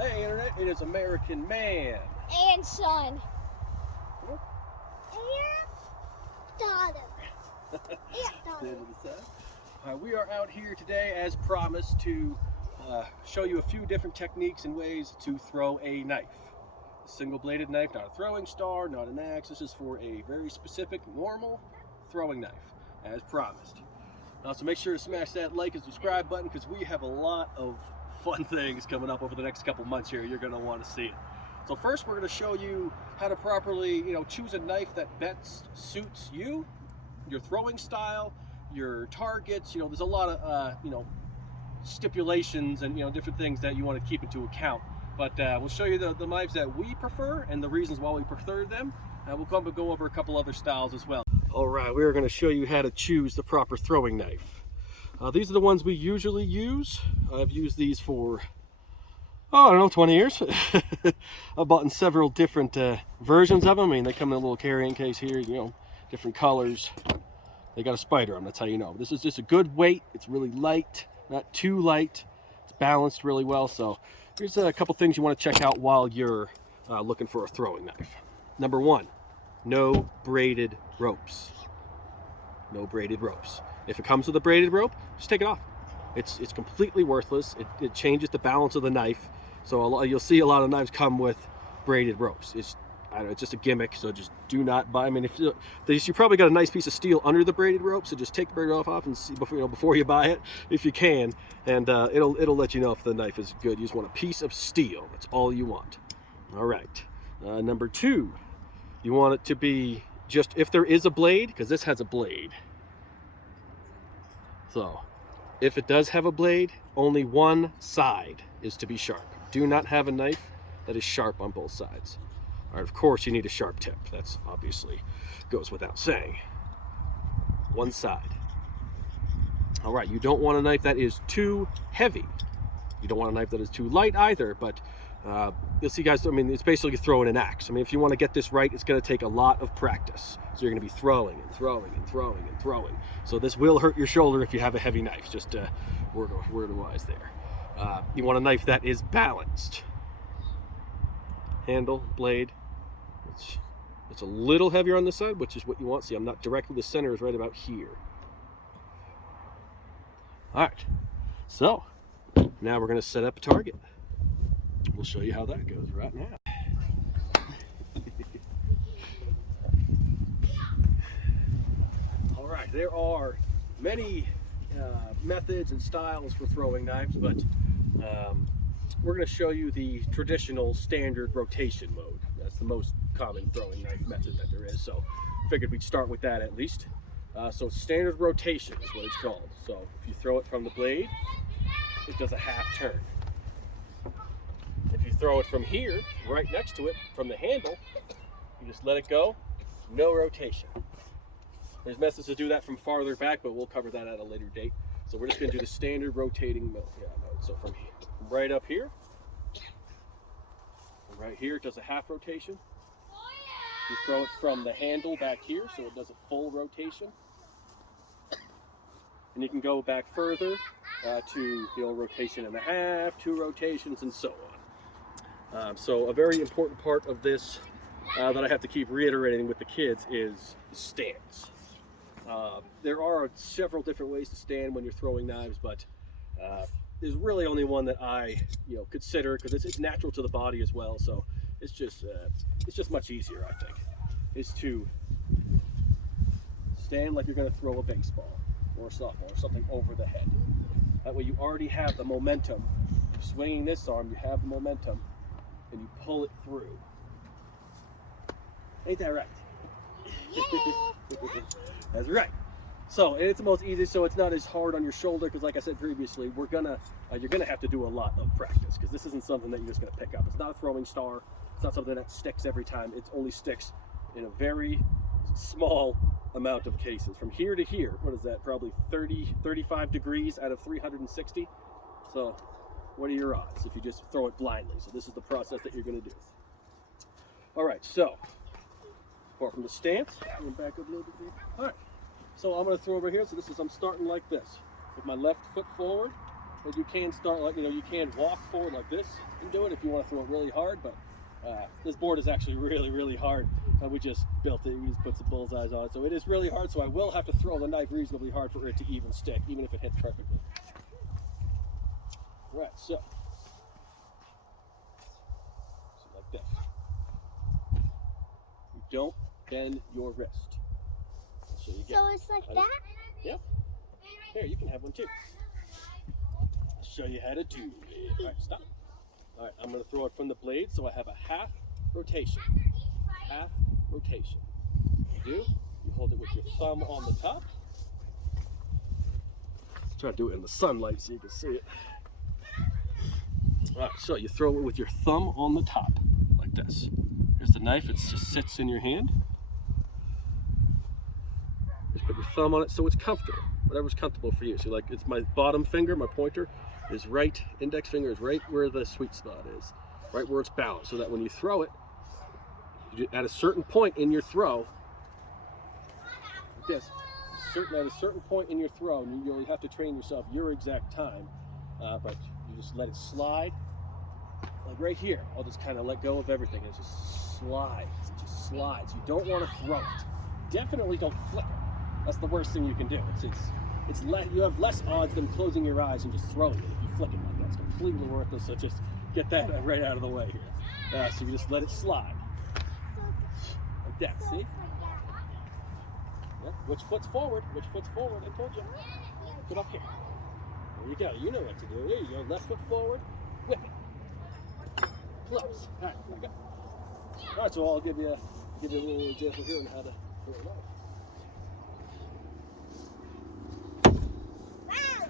Hey Internet, it is American Man. And son. And daughter. Stand to the side. We are out here today, as promised, to show you a few different techniques and ways to throw a knife. A single-bladed knife, not a throwing star, not an axe. This is for a very specific, normal throwing knife, as promised. So make sure to smash that like and subscribe button because we have a lot of fun things coming up over the next couple months here. You're going to want to see it. So first, we're going to show you how to properly, choose a knife that best suits you, your throwing style, your targets. There's a lot of stipulations and different things that you want to keep into account. But we'll show you the knives that we prefer and the reasons why we prefer them. We'll come and go over a couple other styles as well. All right, we're going to show you how to choose the proper throwing knife. These are the ones we usually use. I've used these for, I don't know, 20 years. I've bought in several different versions of them. I mean, they come in a little carrying case here, different colors. They got a spider on them, that's how you know. This is just a good weight. It's really light, not too light. It's balanced really well. So here's a couple things you want to check out while you're looking for a throwing knife. Number one, no braided ropes. No braided ropes. If it comes with a braided rope, just take it off. It's completely worthless. It changes the balance of the knife. So you'll see a lot of knives come with braided ropes. It's just a gimmick. So just do not buy. I mean, you probably got a nice piece of steel under the braided rope. So just take the braided rope off and see before you buy it, if you can, and it'll let you know if the knife is good. You just want a piece of steel. That's all you want. All right. Number two, you want it to be just if there is a blade, because this has a blade. So if it does have a blade, only one side is to be sharp. Do not have a knife that is sharp on both sides. All right, of course you need a sharp tip. That's obviously goes without saying. One side. All right, you don't want a knife that is too heavy. You don't want a knife that is too light either, but you'll see, guys, I mean, it's basically throwing an axe. I mean, if you want to get this right, it's going to take a lot of practice. So you're going to be throwing and throwing and throwing and throwing. So this will hurt your shoulder if you have a heavy knife. Just word wise there. You want a knife that is balanced. Handle, blade. It's a little heavier on this side, which is what you want. See, I'm not directly, the center is right about here. All right. So now we're going to set up a target. We'll show you how that goes right now. All right, there are many methods and styles for throwing knives, but we're going to show you the traditional standard rotation mode. That's the most common throwing knife method that there is, so figured we'd start with that at least. So standard rotation is what it's called. So if you throw it from the blade, it does a half turn. If you throw it from here, right next to it, from the handle, you just let it go, no rotation. There's methods to do that from farther back, but we'll cover that at a later date. So we're just going to do the standard rotating mode. So from right up here, right here, it does a half rotation. You throw it from the handle back here, so it does a full rotation. And you can go back further to rotation and a half, 2 rotations, and so on. So a very important part of this that I have to keep reiterating with the kids is the stance. There are several different ways to stand when you're throwing knives, but there's really only one that I consider, because it's natural to the body as well. So it's just much easier, I think, is to stand like you're going to throw a baseball or a softball or something over the head. That way you already have the momentum. You're swinging this arm, you have the momentum, and you pull it through. Ain't that right? That's right. So, and it's the most easy, so it's not as hard on your shoulder, because like I said previously, you're gonna have to do a lot of practice, because this isn't something that you're just gonna pick up. It's not a throwing star. It's not something that sticks every time. It only sticks in a very small amount of cases. From here to here, what is that? Probably 35 degrees out of 360. So what are your odds if you just throw it blindly? So this is the process that you're going to do. All right, so apart from the stance, I'm going to back up a little bit here. All right, so I'm going to throw over here. So I'm starting like this with my left foot forward, but you can start like, you can walk forward like this and do it if you want to throw it really hard, but this board is actually really, really hard. We just built it, we just put some bullseyes on it, so it is really hard, so I will have to throw the knife reasonably hard for it to even stick, even if it hits perfectly. Right, so like this. You don't bend your wrist. So it's like that? Yeah. Here, you can have one too. I'll show you how to do it. All right, stop. All right, I'm going to throw it from the blade, so I have a half rotation. Half rotation. You do, you hold it with your thumb on the top. Try to do it in the sunlight so you can see it. All right, so you throw it with your thumb on the top, like this. Here's the knife, it just sits in your hand. Just put your thumb on it so it's comfortable, whatever's comfortable for you. So like, it's my bottom finger, my pointer is right, index finger is right where the sweet spot is, right where it's balanced, so that when you throw it, at a certain point in your throw, like this, at a certain point in your throw, and you have to train yourself your exact time, but you just let it slide. Like right here, I'll just kind of let go of everything. It just slides. It just slides. You don't want to throw it. Definitely don't flick it. That's the worst thing you can do. You have less odds than closing your eyes and just throwing it. If you flick it like that, it's completely worthless. So just get that right out of the way here. So you just let it slide. Like that. See? Yeah. Which foot's forward? Which foot's forward? I told you. Put up here. There you go. You know what to do. There you go. Left foot forward. Whip it. Close. All right, there we go. All right, so I'll give you a little example here on how to throw it off. Wow,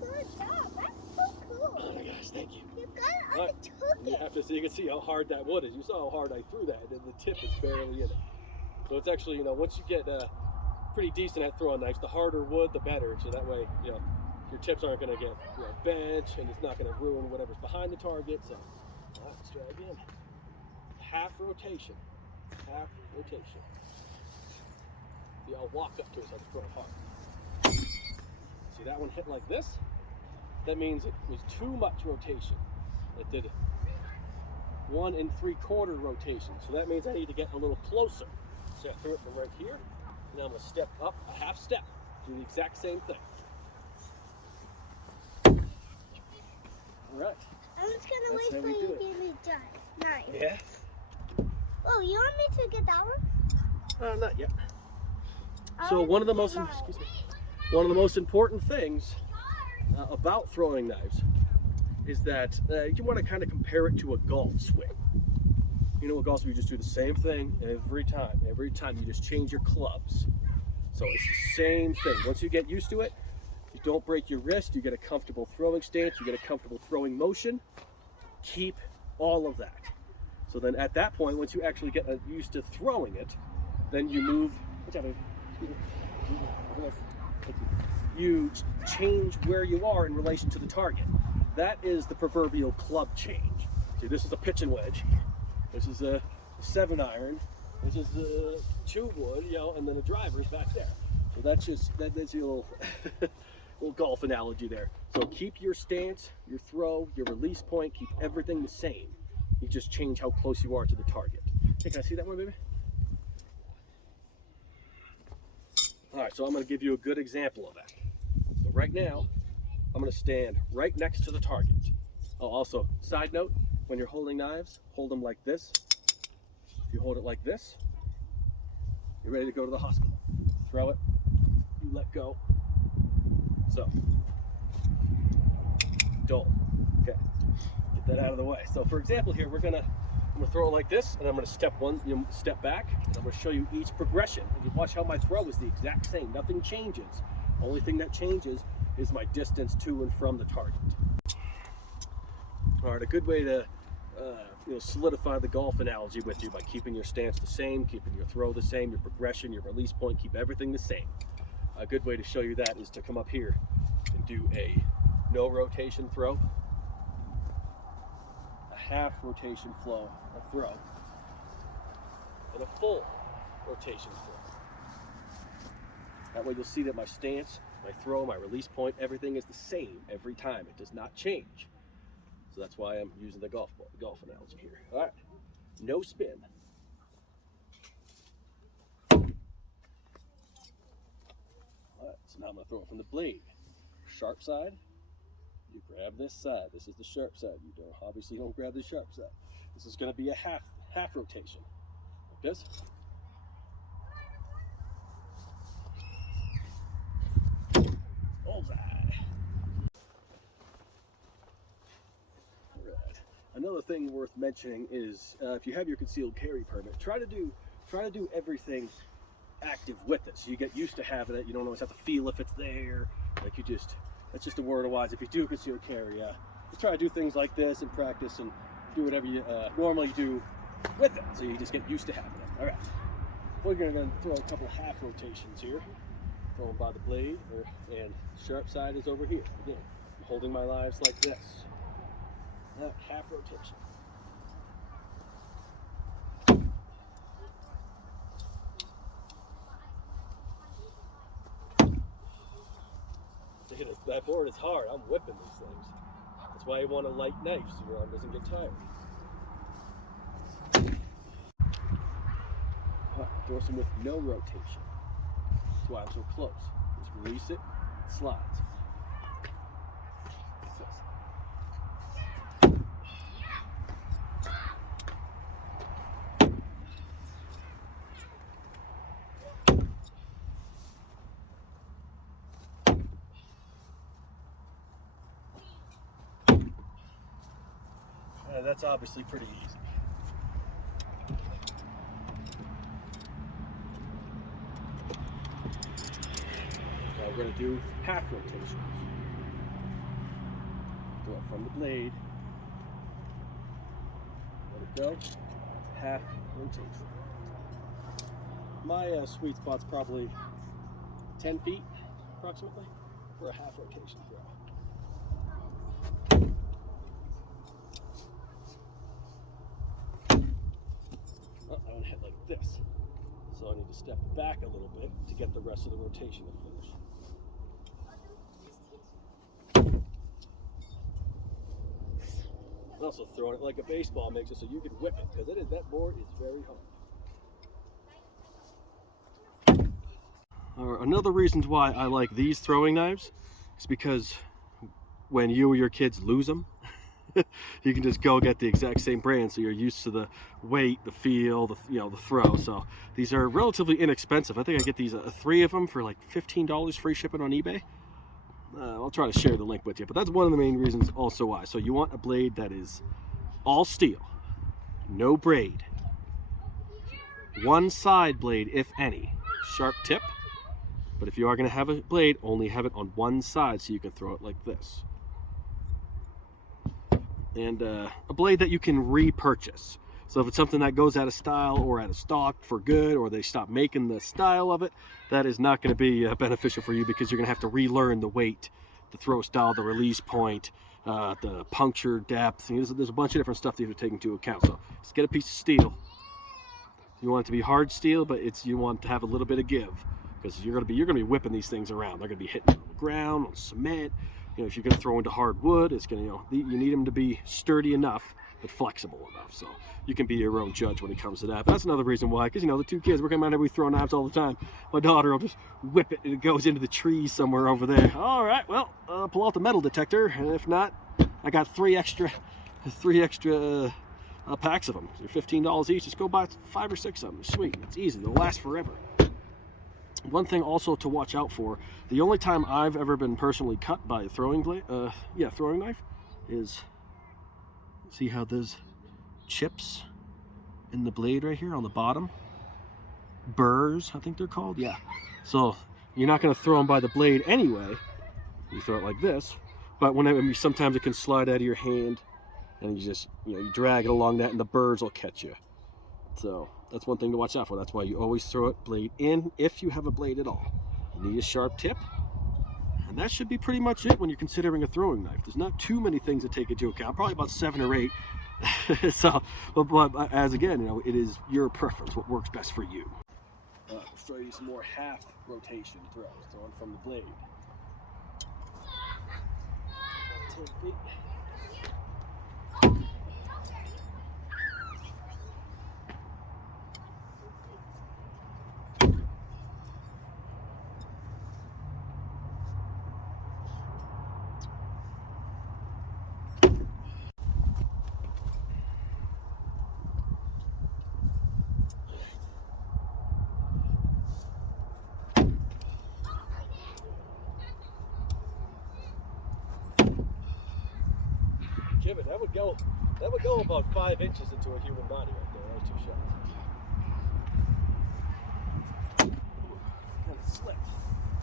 good job. That's so cool. Oh my gosh, thank you. You got it. You have to, so you can see how hard that wood is. You saw how hard I threw that, and the tip is barely in it. So it's actually, once you get pretty decent at throwing knives, the harder wood, the better. So that way, your tips aren't going to get bent, and it's not going to ruin whatever's behind the target. So. All right, let's try again. Half rotation. Half rotation. See, I'll walk up to it so I can throw it hard. See that one hit like this? That means it was too much rotation. It did 1 3/4 rotation. So that means I need to get a little closer. So I threw it from right here. Now I'm going to step up a half step. Do the exact same thing. All right. I'm just gonna wait for you to give me done. Nice. Yeah. Oh, you want me to get that one? Not yet. So one of the most important things about throwing knives is that you want to kind of compare it to a golf swing. A golf swing, you just do the same thing every time. Every time you just change your clubs. So it's the same thing. Once you get used to it, you don't break your wrist, you get a comfortable throwing stance, you get a comfortable throwing motion. Keep all of that. So then at that point, once you actually get used to throwing it, then you move, you change where you are in relation to the target. That is the proverbial club change. See, this is a pitch and wedge. This is a 7-iron. This is a 2 wood, and then the driver's back there. So that's your little little golf analogy there. So keep your stance, your throw, your release point, keep everything the same. You just change how close you are to the target. Hey, can I see that one, baby? All right, so I'm going to give you a good example of that. So right now, I'm going to stand right next to the target. Oh, also, side note, when you're holding knives, hold them like this. If you hold it like this, you're ready to go to the hospital. Throw it, you let go. So, dull. Okay, get that out of the way. So for example here, I'm gonna throw it like this, and I'm gonna step back, and I'm gonna show you each progression. And you watch how my throw is the exact same. Nothing changes. Only thing that changes is my distance to and from the target. All right, a good way to solidify the golf analogy with you by keeping your stance the same, keeping your throw the same, your progression, your release point, keep everything the same. A good way to show you that is to come up here and do a no rotation throw, a half rotation throw, and a full rotation throw. That way you'll see that my stance My throw, my release point, everything is the same every time. It does not change. So that's why I'm using the golf analogy here. All right, no spin. All right, so now I'm gonna throw it from the blade. Sharp side, you grab this side. This is the sharp side. You obviously don't grab the sharp side. This is gonna be a half rotation, like this. Bullseye. All right. Another thing worth mentioning is if you have your concealed carry permit, try to do everything active with it, so you get used to having it. You don't always have to feel if it's there. Like that's just a word of wise. If you do concealed carry, you try to do things like this in practice and do whatever you normally do with it, so you just get used to having it. All right, we're gonna throw a couple half rotations here. Throw them by the blade, and sharp side is over here. Again, I'm holding my lives like this. That half rotation. That board is hard. I'm whipping these things. That's why you want a light knife so your arm doesn't get tired. Throw some with no rotation. That's why I'm so close. Just release it, slides. Like this. That's obviously pretty easy. Now we're going to do half rotations. Throw it from the blade. Let it go. Half rotation. My sweet spot's probably 10 feet, approximately, for a half rotation throw. I'm going to hit like this. So I need to step back a little bit to get the rest of the rotation to finish. And also throwing it like a baseball makes it so you can whip it, because that board is very hard. Another reason why I like these throwing knives is because when you or your kids lose them, you can just go get the exact same brand, so you're used to the weight, the feel, the throw. So these are relatively inexpensive. I think I get these 3 of them for like $15 free shipping on eBay. I'll try to share the link with you, but that's one of the main reasons also why. So you want a blade that is all steel, no braid, one side blade if any, sharp tip. But if you are going to have a blade, only have it on one side so you can throw it like this. And a blade that you can repurchase. So if it's something that goes out of style or out of stock for good, or they stop making the style of it, that is not going to be beneficial for you, because you're going to have to relearn the weight, the throw style, the release point, the puncture depth. There's a bunch of different stuff that you have to take into account. So just get a piece of steel. You want it to be hard steel, but you want to have a little bit of give, because you're going to be whipping these things around. They're going to be hitting on the ground, on cement. If you're going to throw into hardwood, it's going to, you need them to be sturdy enough but flexible enough. So you can be your own judge when it comes to that. But that's another reason why, because the 2 kids, we're coming out here, we throw knives all the time. My daughter will just whip it and it goes into the trees somewhere over there. All right, well, pull out the metal detector, and if not, I got 3 extra packs of them. They're $15 each. Just go buy 5 or 6 of them. They're sweet. It's easy. They'll last forever. One thing also to watch out for, the only time I've ever been personally cut by a throwing knife is, see how there's chips in the blade right here on the bottom? Burrs, I think they're called. Yeah. So you're not going to throw them by the blade anyway. You throw it like this, but sometimes it can slide out of your hand, and you just you drag it along that, and the burrs will catch you. So that's one thing to watch out for. That's why you always throw it blade in if you have a blade at all. You need a sharp tip, and that should be pretty much it when you're considering a throwing knife. There's not too many things to take into account, probably about 7 or 8. So, but as again, it is your preference, what works best for you. I'll show you some more half rotation throws, throwing from the blade. 10 feet. Give it. That would go about 5 inches into a human body right there. Those 2 shots. Kind of slipped.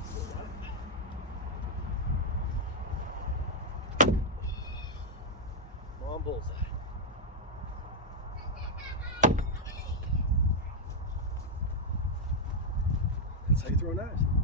Still got it. Come on, bullseye. That's how you throw knives.